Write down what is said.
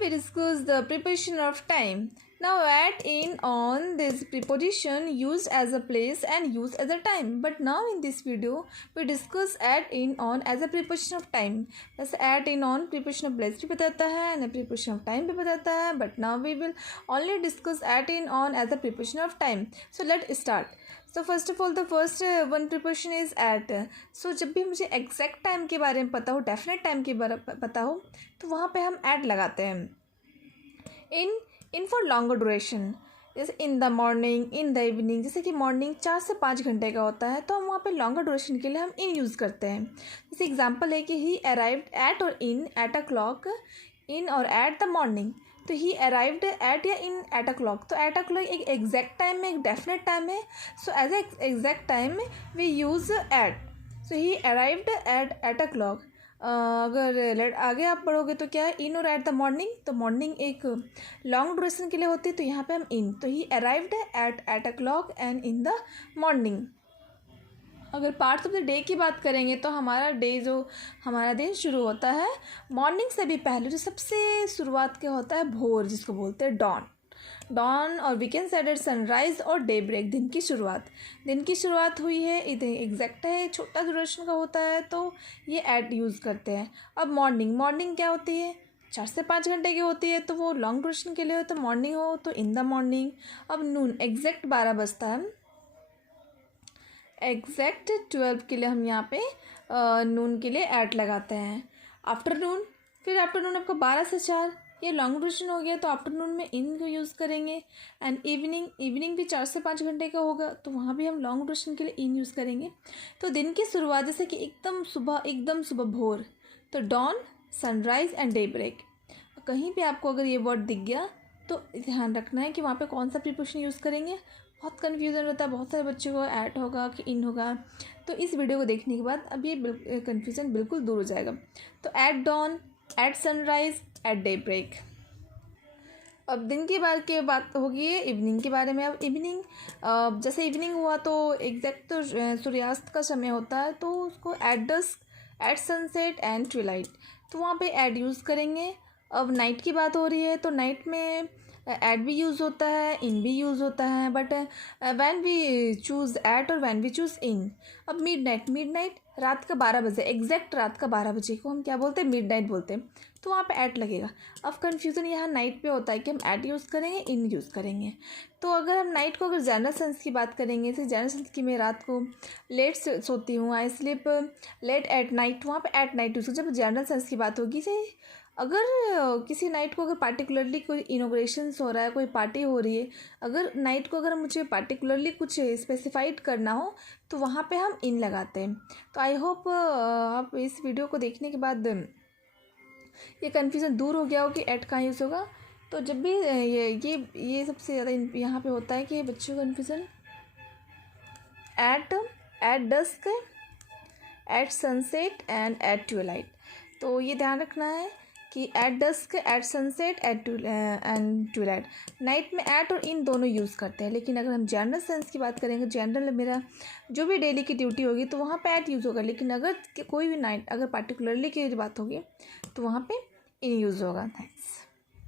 we discuss the preposition of time. Now at, in, on, this preposition used as a place and used as a time. But now in this video we discuss at, in, on as a preposition of time. जैसे at, in, on preposition of place भी बताता है and preposition of time भी बताता है. But now we will only discuss at, in, on as a preposition of time. So let's start. So first of all the first one preposition is at. So जब भी मुझे exact time के बारे में पता हो, definite time के बारे में पता हो, तो वहाँ पे हम at लगाते हैं. इन फॉर लॉन्गर ड्यूरेशन, जैसे in the morning, in the evening. जैसे कि मॉर्निंग 4 से 5 घंटे का होता है तो हम वहाँ पे लॉन्गर ड्यूरेशन के लिए हम इन यूज़ करते हैं. जैसे एग्जांपल है कि ही अराइव्ड एट और इन एट अ क्लॉक, इन और एट द मॉर्निंग. तो ही अराइव्ड एट या इन एट अ क्लॉक. तो एट अ क्लॉक एक एग्जैक्ट टाइम है, एक डेफिनेट टाइम है. So as a exact time we use at. So he arrived eight o'clock. अगर आगे आप पढ़ोगे तो क्या है, इन और एट द मॉर्निंग. तो मॉर्निंग एक लॉन्ग ड्यूरेशन के लिए होती है तो यहाँ पे हम इन. तो ही arrived eight a clock and in the morning. अगर पार्ट्स ऑफ द डे की बात करेंगे तो हमारा दिन शुरू होता है मॉर्निंग से भी पहले. जो सबसे शुरुआत के होता है भोर, जिसको बोलते हैं डॉन और वी कैन से सनराइज़ और डे ब्रेक. दिन की शुरुआत हुई है, इधर एग्जैक्ट है, छोटा ड्यूरेशन का होता है तो ये एट यूज़ करते हैं. अब मॉर्निंग क्या होती है, 4 से 5 घंटे की होती है तो वो लॉन्ग ड्यूरेशन के लिए हो. तो मॉर्निंग हो तो इन द मॉर्निंग. अब नून एग्जैक्ट 12 बजता है, एग्जैक्ट 12 के लिए हम यहाँ पे नून के लिए एट लगाते हैं. आफ्टरनून, फिर आफ्टरनून आपका 12 से 4, ये लॉन्ग ड्यूरेशन हो गया तो आफ्टरनून में इन को यूज़ करेंगे. एंड इवनिंग भी 4 से 5 घंटे का होगा तो वहाँ भी हम लॉन्ग ड्यूरेशन के लिए इन यूज़ करेंगे. तो दिन की शुरुआत जैसे कि एकदम सुबह भोर, तो dawn, sunrise and daybreak. कहीं भी आपको अगर ये वर्ड दिख गया तो ध्यान रखना है कि वहाँ पे कौन सा प्रीपोजिशन यूज़ करेंगे. बहुत कन्फ्यूज़न रहता है, बहुत सारे बच्चों को ऐट होगा कि इन होगा. तो इस वीडियो को देखने के बाद अब ये कन्फ्यूज़न बिल्कुल दूर हो जाएगा. तो at dawn, at sunrise, at daybreak. अब दिन के बाद की बात होगी इवनिंग के बारे में. अब इवनिंग, जैसे इवनिंग हुआ तो एग्जैक्ट तो सूर्यास्त का समय होता है तो उसको at dusk, at sunset and twilight. तो वहाँ पे एट यूज़ करेंगे. अब नाइट की बात हो रही है तो नाइट में एट भी यूज़ होता है, इन भी यूज़ होता है. But when we choose at और व्हेन वी चूज़ इन. अब मिडनाइट रात का 12 बजे, एग्जैक्ट रात का 12 बजे को हम क्या बोलते हैं, मिडनाइट बोलते हैं. तो वहाँ पे ऐट लगेगा. अब कन्फ्यूज़न यहाँ नाइट पे होता है कि हम ऐट यूज़ करेंगे, इन यूज़ करेंगे. तो अगर हम नाइट को अगर जनरल सेंस की बात करेंगे, तो जनरल सेंस की मैं रात को लेट सोती हूँ, आई स्लिप लेट एट नाइट, वहाँ पे एट नाइट यूज़. जब जनरल सेंस की बात होगी, से अगर किसी नाइट को अगर पार्टिकुलरली कोई इनोग्रेशंस हो रहा है, कोई पार्टी हो रही है, अगर नाइट को अगर मुझे पार्टिकुलरली कुछ स्पेसिफाइड करना हो तो वहाँ पे हम इन लगाते हैं. तो आई होप आप इस वीडियो को देखने के बाद ये कन्फ्यूज़न दूर हो गया हो कि एट कहाँ यूज़ होगा. तो जब भी ये सबसे ज़्यादा यहाँ पे होता है कि बच्चों का confusion at dusk, at sunset and at twilight. तो ये ध्यान रखना है कि at dusk, at sunset and twilight. Night में एट और इन दोनों यूज़ करते हैं. लेकिन अगर हम जनरल सेंस की बात करेंगे, जनरल मेरा जो भी डेली की ड्यूटी होगी तो वहाँ पे एट यूज़ होगा. लेकिन अगर कोई भी नाइट अगर पार्टिकुलरली की बात होगी तो वहाँ पे इन यूज़ होगा. थैंक्स.